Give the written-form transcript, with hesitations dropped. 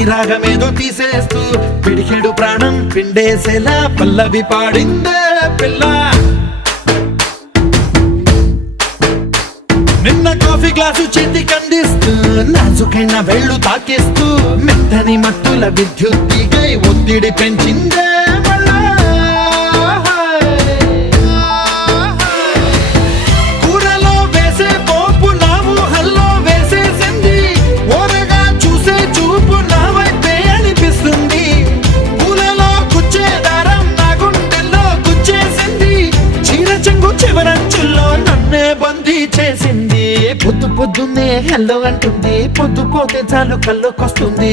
నీ రాగమేదో తీసేస్తూ పిడికెడు ప్రాణం పిండేసేలా పల్లవి పాడిందే పిల్ల. నిన్న కాఫీ గ్లాసు చేతి కందిస్తూ నాజుకైన వెళ్ళు తాకిస్తూ మెత్తని మత్తుల విద్యుత్ తీగై ఒత్తిడి పెంచిందే మళ్ళా. కూరలో వేసే పోపు నా ఊహల్లో వేసేసింది, ఓరగా చూసే చూపు నా వైపే అనిపిస్తుంది. పూలలో గుచ్చే దారం నా గుండెల్లో గుచ్చేసింది, చీర చెంగు చివరంచుల్లో నన్నే బందీ చేసింది. పొద్దు పొద్దున్నే హెల్లో అంటుంది, పొద్దు పోతే చాలు కళ్ళొకొస్తుంది.